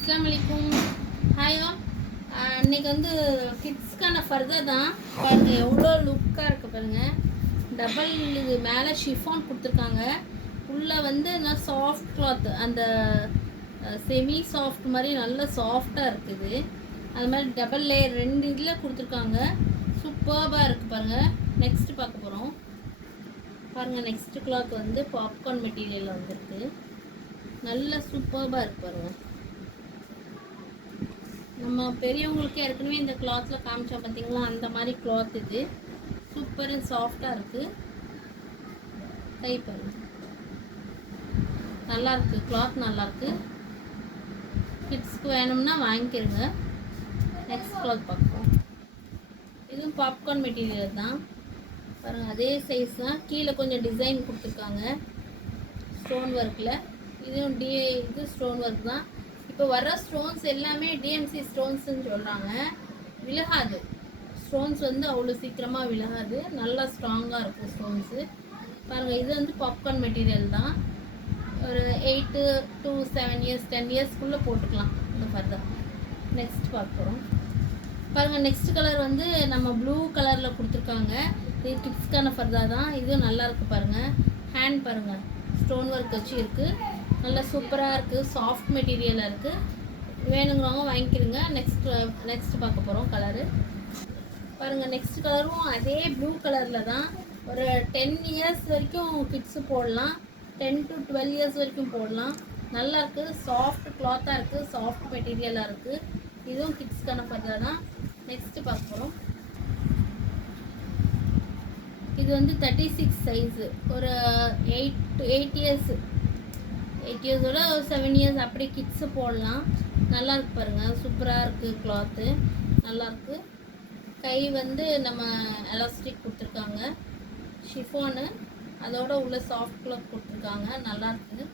அஸ்ஸலாமு அலைக்கும். Hi all. இன்றைக்கி வந்து கிட்ஸ்க்கான ஃபர்தர் தான். பாருங்கள் எவ்வளோ லுக்காக இருக்குது பாருங்கள். டபுள் இது மேலே ஷிஃபான் கொடுத்துருக்காங்க. உள்ளே வந்து நான் சாஃப்ட் கிளாத், அந்த செமி சாஃப்ட் மாதிரி நல்ல சாஃப்டாக இருக்குது. அது மாதிரி டபுள் லேயர் 2 இதில் கொடுத்துருக்காங்க. சூப்பர்பாக இருக்குது பாருங்கள். நெக்ஸ்ட்டு பார்க்க போகிறோம் பாருங்கள். நெக்ஸ்ட்டு கிளாத் வந்து பாப்கார்ன் மெட்டீரியலில் வந்துருக்கு. நல்ல சூப்பர்பாக இருக்குது பாருங்கள். நம்ம பெரியவங்களுக்கு ஏற்கனவே இந்த கிளாத்தில் காமிச்சா பார்த்தீங்களா, அந்த மாதிரி கிளாத் இது. சூப்பர் அண்ட் சாஃப்டாக இருக்குது. கை பாருங்க, நல்லாயிருக்கு. கிளாத் நல்லாயிருக்கு. கிட்ஸ்க்கு வேணும்னா வாங்கிக்கிறங்க. நெக்ஸ்ட் கிளாத் பார்ப்போம். இதுவும் பாப்கார்ன் மெட்டீரியல் தான் பாருங்கள். அதே சைஸ் தான். கீழே கொஞ்சம் டிசைன் கொடுத்துருக்காங்க ஸ்டோன் ஒர்க்கில். இதுவும் இது ஸ்டோன் ஒர்க் தான். இப்போ வர்ற ஸ்டோன்ஸ் எல்லாமே டிஎம்சி ஸ்டோன்ஸ்ன்னு சொல்கிறாங்க. விலகாது. ஸ்டோன்ஸ் வந்து அவ்வளோ சீக்கிரமாக விலகாது. நல்லா ஸ்ட்ராங்காக இருக்கும் ஸ்டோன்ஸு பாருங்கள். இது வந்து பாப்கார்ன் மெட்டீரியல் தான். ஒரு 8 to 7 years 10 இயர்ஸ்க்குள்ளே போட்டுக்கலாம் இந்த ஃபர்தர். நெக்ஸ்ட் பார்க்க போகிறோம் பாருங்கள். நெக்ஸ்ட் கலர் வந்து நம்ம ப்ளூ கலரில் கொடுத்துருக்காங்க. இது கிட்ஸ்க்கான ஃபர்தர் தான். இதுவும் நல்லாயிருக்கு பாருங்கள். ஹேண்ட் பாருங்கள், ஸ்டோன் ஒர்க் வச்சு இருக்குது. நல்லா சூப்பராக இருக்குது. சாஃப்ட் மெட்டீரியலாக இருக்குது. வேணுங்கிறவங்க வாங்கிக்கிறங்க. நெக்ஸ்ட் பார்க்க போகிறோம் கலரு பாருங்கள். நெக்ஸ்ட் கலரும் அதே ப்ளூ கலரில் தான். ஒரு 10 இயர்ஸ் வரைக்கும் கிட்ஸு போடலாம். 10 to 12 இயர்ஸ் வரைக்கும் போடலாம். நல்லாயிருக்கு. சாஃப்ட் கிளாத்தாக இருக்குது. சாஃப்ட் மெட்டீரியலாக இருக்குது. இதுவும் கிட்ஸ்க்கான ஃபர்தர் தான். நெக்ஸ்ட்டு பார்க்க போகிறோம். இது வந்து 36 சைஸு. ஒரு 8 இயர்ஸு 8 இயர்ஸோட ஒரு 7 இயர்ஸ் அப்படி கிட்ஸு போடலாம். நல்லாயிருக்கு பாருங்கள். சூப்பராக இருக்குது. கிளாத்து நல்லாயிருக்கு. கை வந்து நம்ம எலாஸ்டிக் கொடுத்துருக்காங்க. ஷிஃபானு அதோட உள்ள சாஃப்ட் கிளாத் கொடுத்துருக்காங்க. நல்லாயிருக்கு.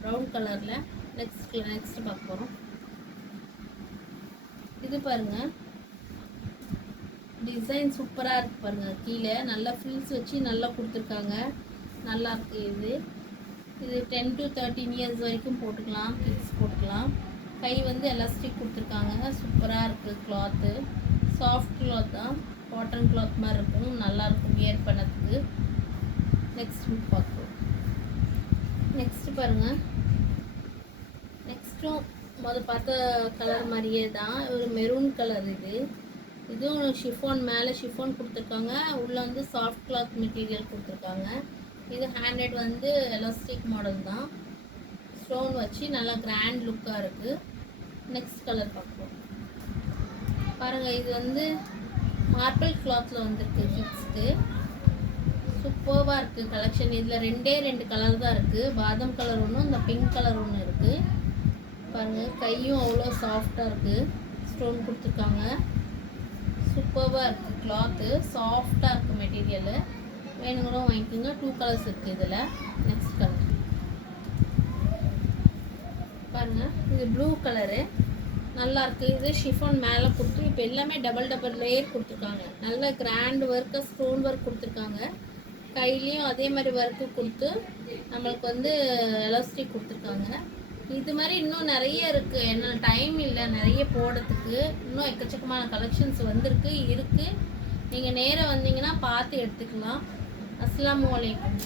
ப்ரௌன் கலரில். நெக்ஸ்ட் பார்க்க போகிறோம். இது பாருங்கள், டிசைன் சூப்பராக இருக்குது பாருங்கள். கீழே நல்லா ஃபில்ஸ் வச்சு நல்லா கொடுத்துருக்காங்க. நல்லாயிருக்கு. இது 10 to 13 இயர்ஸ் வரைக்கும் போட்டுக்கலாம். கிட்ஸ் போட்டுக்கலாம். கை வந்து எலாஸ்டிக் கொடுத்துருக்காங்க. சூப்பராக இருக்குது. கிளாத்து சாஃப்ட் கிளாத் தான். காட்டன் கிளாத் மாதிரி இருக்கும். நல்லாயிருக்கும் வியர் பண்ணதுக்கு. நெக்ஸ்ட் பார்க்கலாம். நெக்ஸ்ட்டு பாருங்கள். நெக்ஸ்ட்டும் பார்த்த கலர் மாதிரியே தான். ஒரு மெரூன் கலர் இது. இதுவும் ஷிஃபான், மேலே ஷிஃபான் கொடுத்துருக்காங்க. உள்ளே வந்து சாஃப்ட் கிளாத் மெட்டீரியல் கொடுத்துருக்காங்க. இது ஹேண்டட் வந்து எலாஸ்டிக் மாடல் தான். ஸ்டோன் வச்சு நல்லா கிராண்ட் லுக்காக இருக்குது. நெக்ஸ்ட் கலர் பார்ப்போம் பாருங்கள். இது வந்து மார்பிள் கிளாத்தில் வந்துருக்கு கிட்ஸ்க்கு. சூப்பர்வாக இருக்குது கலெக்ஷன். இதில் 2 கலர் தான் இருக்குது. பாதாம் கலர் ஒன்று, இந்த பிங்க் கலர் ஒன்று இருக்குது பாருங்கள். கையும் அவ்வளோ சாஃப்டாக இருக்குது. ஸ்டோன் கொடுத்துருக்காங்க. சூப்பர்வாக இருக்குது. கிளாத்து சாஃப்டாக இருக்குது. மெட்டீரியலு வேணுங்களும் வாங்கிக்கோங்க. 2 கலர்ஸ் இருக்குது இதில். நெக்ஸ்ட் கலர் பாருங்கள். இது ப்ளூ கலரு நல்லாயிருக்கு. இது ஷிஃபான் மேலே கொடுத்து இப்போ எல்லாமே டபுள் லேயர் கொடுத்துருக்காங்க. நல்ல கிராண்ட் ஒர்க்கு, ஸ்டோன் ஒர்க் கொடுத்துருக்காங்க. கையிலையும் அதே மாதிரி ஒர்க்கு கொடுத்து நம்மளுக்கு வந்து எலாஸ்டிக் கொடுத்துருக்காங்க. இது மாதிரி இன்னும் நிறைய இருக்குது. என்ன டைம் இல்லை நிறைய போடுறதுக்கு. இன்னும் எக்கச்சக்கமான கலெக்ஷன்ஸ் இருக்குது. நீங்கள் நேராக வந்தீங்கன்னா பார்த்து எடுத்துக்கலாம். அஸ்ஸலாமு அலைக்கும்.